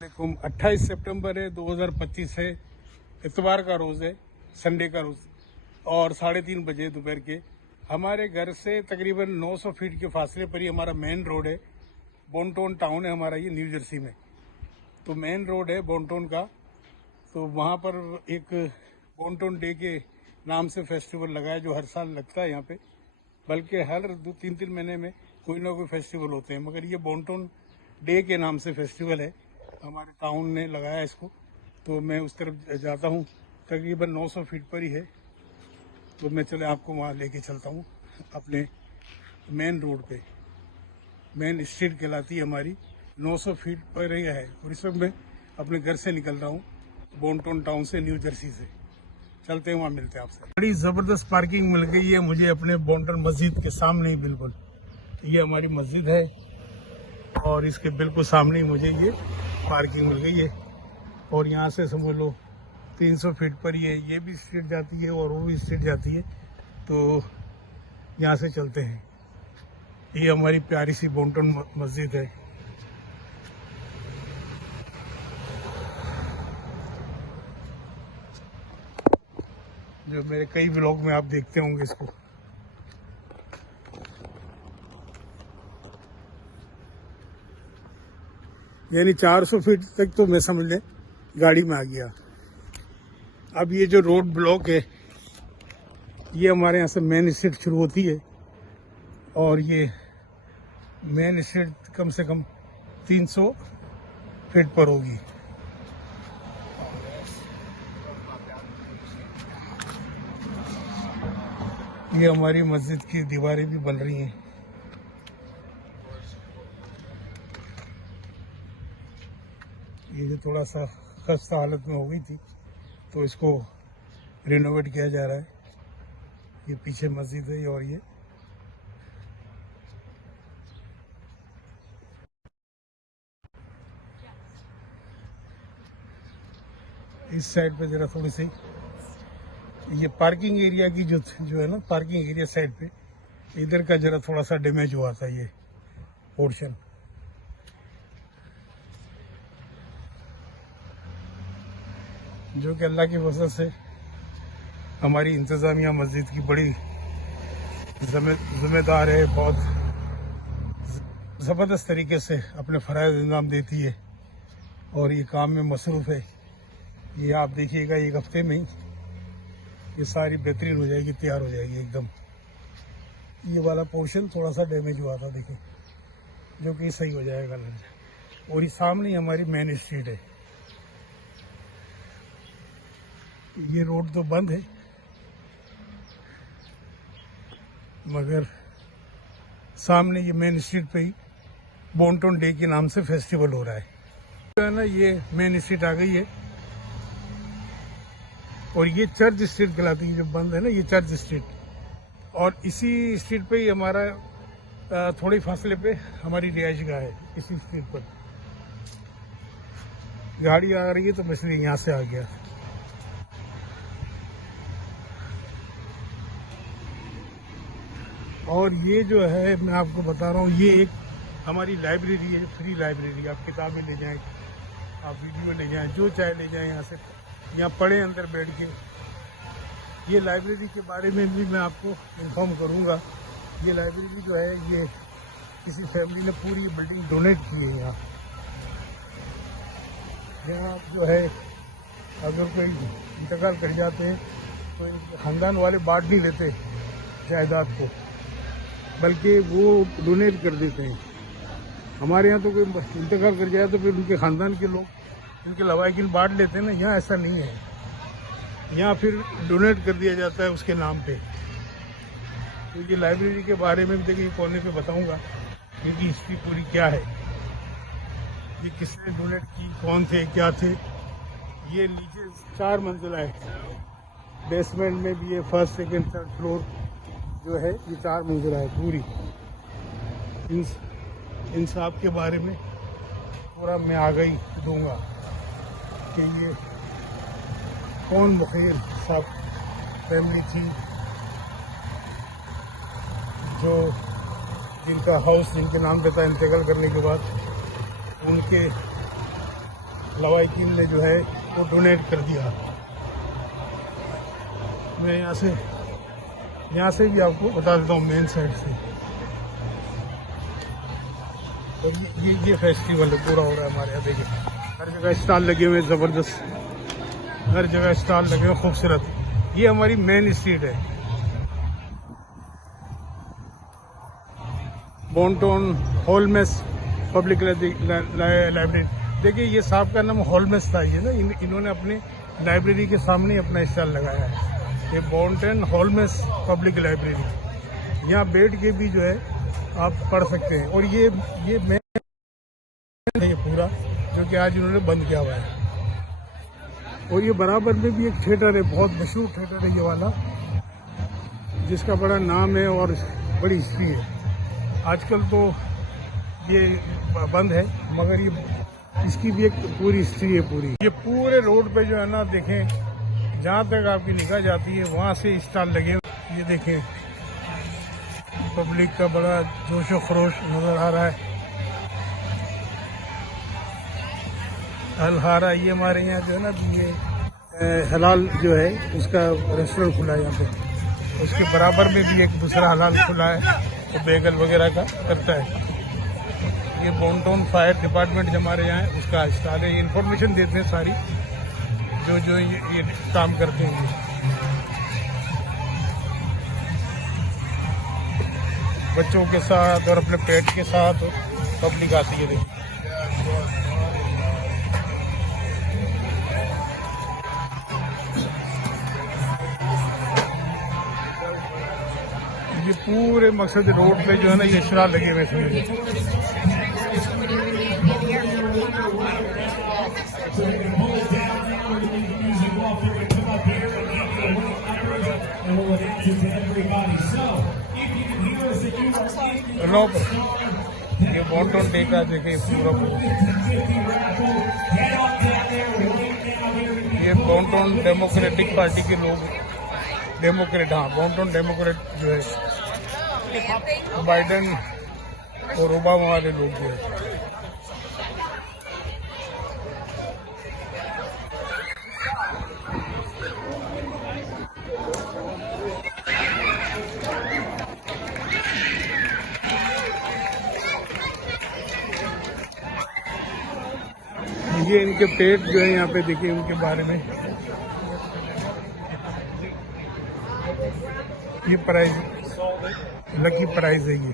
28 सितंबर है 2025 है, इतवार का रोज़ है, संडे का रोज़, और 3:30 बजे दोपहर के हमारे घर से तकरीबन 900 फीट के फासले पर ही हमारा मेन रोड है। बोनटोन टाउन है हमारा, ये न्यू जर्सी में। तो मेन रोड है बोनटोन का। तो वहाँ पर एक बोनटोन डे के नाम से फेस्टिवल लगा है, जो हर साल लगता है यहाँ पे। बल्कि हर 2-3 महीने में कोई ना कोई फेस्टिवल होते हैं, मगर ये बोनटोन डे के नाम से फेस्टिवल है, हमारे टाउन ने लगाया इसको। तो मैं उस तरफ जाता हूँ, तकरीबन 900 फीट पर ही है। तो मैं चले आपको वहाँ लेके चलता हूँ, अपने मेन रोड पे। मेन स्ट्रीट कहलाती है हमारी, 900 फीट पर ही है। और इस वक्त मैं अपने घर से निकल रहा हूँ, बोनटोन टाउन से, न्यू जर्सी से। चलते हैं, वहाँ मिलते हैं आपसे। बड़ी ज़बरदस्त पार्किंग मिल गई है मुझे अपने बोनटोन मस्जिद के सामने ही, बिल्कुल। ये हमारी मस्जिद है और इसके बिल्कुल सामने ही मुझे ये पार्किंग मिल गई है। और यहाँ से समझ लो 300 फीट पर ये भी स्ट्रीट जाती है और वो भी स्ट्रीट जाती है। तो यहाँ से चलते हैं। ये हमारी प्यारी सी बोनटोन मस्जिद है। जो मेरे कई व्लॉग में आप देखते होंगे इसको। यानी 400 फीट तक तो मैं समझ ले गाड़ी में आ गया। अब ये जो रोड ब्लॉक है, ये हमारे यहाँ से मेन स्ट्रीट शुरू होती है और ये मेन स्ट्रीट कम से कम 300 फीट पर होगी। ये हमारी मस्जिद की दीवारें भी बन रही हैं। ये जो थोड़ा सा खस्ता हालत में हो गई थी, तो इसको रिनोवेट किया जा रहा है। ये पीछे मस्जिद है और ये इस साइड पे जरा थोड़ी सी ये पार्किंग एरिया की जो है ना, पार्किंग एरिया साइड पे इधर का जरा थोड़ा सा डैमेज हुआ था ये पोर्शन। जो कि अल्लाह की वजह से हमारी इंतज़ामिया मस्जिद की बड़ी जिम्मेदार है, बहुत ज़बरदस्त तरीके से अपने फ़राइज़ इंजाम देती है और ये काम में मसरूफ़ है। ये आप देखिएगा, एक हफ्ते में ही ये सारी बेहतरीन हो जाएगी, तैयार हो जाएगी एकदम। ये वाला पोर्शन थोड़ा सा डैमेज हुआ था, देखिए, जो कि सही हो जाएगा। और ये सामने ही हमारी मेन स्ट्रीट है। ये रोड तो बंद है, मगर सामने ये मेन स्ट्रीट पे ही बोनटोन डे के नाम से फेस्टिवल हो रहा है। जो है ना, ये मेन स्ट्रीट आ गई है और ये चर्च स्ट्रीट कहलाती है, जो बंद है ना, ये चर्च स्ट्रीट। और इसी स्ट्रीट पे ही हमारा थोड़े फासले पे हमारी रिहाइश गाह है। इसी स्ट्रीट पर गाड़ी आ रही है तो मैं इसलिए यहाँ से आ गया। और ये जो है, मैं आपको बता रहा हूँ, ये एक हमारी लाइब्रेरी है, फ्री लाइब्रेरी। आप किताबें ले जाएं, आप वीडियो ले जाएं, जो चाहे ले जाएं, यहाँ से यहाँ पढ़ें अंदर बैठ के। ये लाइब्रेरी के बारे में भी मैं आपको इन्फॉर्म करूँगा। ये लाइब्रेरी जो है, ये किसी फैमिली ने पूरी बिल्डिंग डोनेट की है। यहाँ जो है, अगर कोई इंतकाल कर जाते हैं तो इनके खानदान वाले बांट नहीं लेते जायदाद को, बल्कि वो डोनेट कर देते हैं। हमारे यहाँ तो कोई इंतकाल कर जाए तो फिर उनके ख़ानदान के लोग उनके लवाकिन बांट लेते हैं ना। यहाँ ऐसा नहीं है, यहाँ फिर डोनेट कर दिया जाता है उसके नाम पे। तो ये लाइब्रेरी के बारे में भी देखिए, कोने पे बताऊंगा इनकी हिस्ट्री पूरी क्या है, ये किसने डोनेट की, कौन थे, क्या थे। ये नीचे 4 मंजिला है, बेसमेंट में भी है, फर्स्ट सेकेंड थर्ड फ्लोर जो है, ये 4 मंजिला है पूरी। इन साहब के बारे में पूरा मैं आगे ही दूंगा कि ये कौन मुखीर साहब फैमिली थी, जो जिनका हाउस जिनके नाम पे था, इंतकाल करने के बाद उनके लवाकिन ने जो है वो डोनेट कर दिया। मैं यहाँ से भी आपको बता देता हूँ मेन साइड से। तो ये फेस्टिवल पूरा हो रहा है हमारे यहाँ। देखिए हर जगह स्टॉल लगे हुए ज़बरदस्त, हर जगह स्टॉल लगे हुए खूबसूरत। ये हमारी मेन स्ट्रीट है, बोनटोन होलमेस पब्लिक लाइब्रेरी। देखिए ये साहब का नाम होलमेस था, ये ना इन्होंने अपने लाइब्रेरी के सामने अपना स्टॉल लगाया है। ये बोनटोन होलमेस पब्लिक लाइब्रेरी, यहाँ बैठ के भी जो है आप पढ़ सकते हैं। और ये मेन है ये पूरा, जो कि आज इन्होंने बंद किया हुआ है। और ये बराबर में भी एक थिएटर है, बहुत मशहूर थिएटर है ये वाला, जिसका बड़ा नाम है और बड़ी हिस्ट्री है। आजकल तो ये बंद है, मगर ये इसकी भी एक पूरी हिस्ट्री है पूरी। ये पूरे रोड पे जो है ना, देखें जहाँ तक आपकी निगाह जाती है वहाँ से स्टॉल लगे। ये देखें पब्लिक का बड़ा जोश व खरोश नजर आ रहा है। अलहारा ये हमारे यहाँ जो है ना, ये हलाल जो है उसका रेस्टोरेंट खुला है यहाँ पे। उसके बराबर में भी एक दूसरा हलाल खुला है, तो बेगल वगैरह का करता है। ये बोनटोन फायर डिपार्टमेंट जो हमारे यहाँ है उसका स्टॉल है। ये इन्फॉर्मेशन देते हैं सारी, जो ये काम करते हैं। बच्चों के साथ और अपने पेट के साथ पब्लिक आती है। देखिए ये पूरे मकसद रोड पे जो है ना, ये स्टॉल लगे हुए हैं। ये बोनटोन डे का देखिए पूरा, ये बोनटोन डेमोक्रेटिक पार्टी के लोग, डेमोक्रेट, हाँ बोनटोन डेमोक्रेट जो है, बाइडेन और ओबामा वाले लोग जो है। ये इनके पेट जो है यहाँ पे देखिए, उनके बारे में ये प्राइज, लकी प्राइज है ये।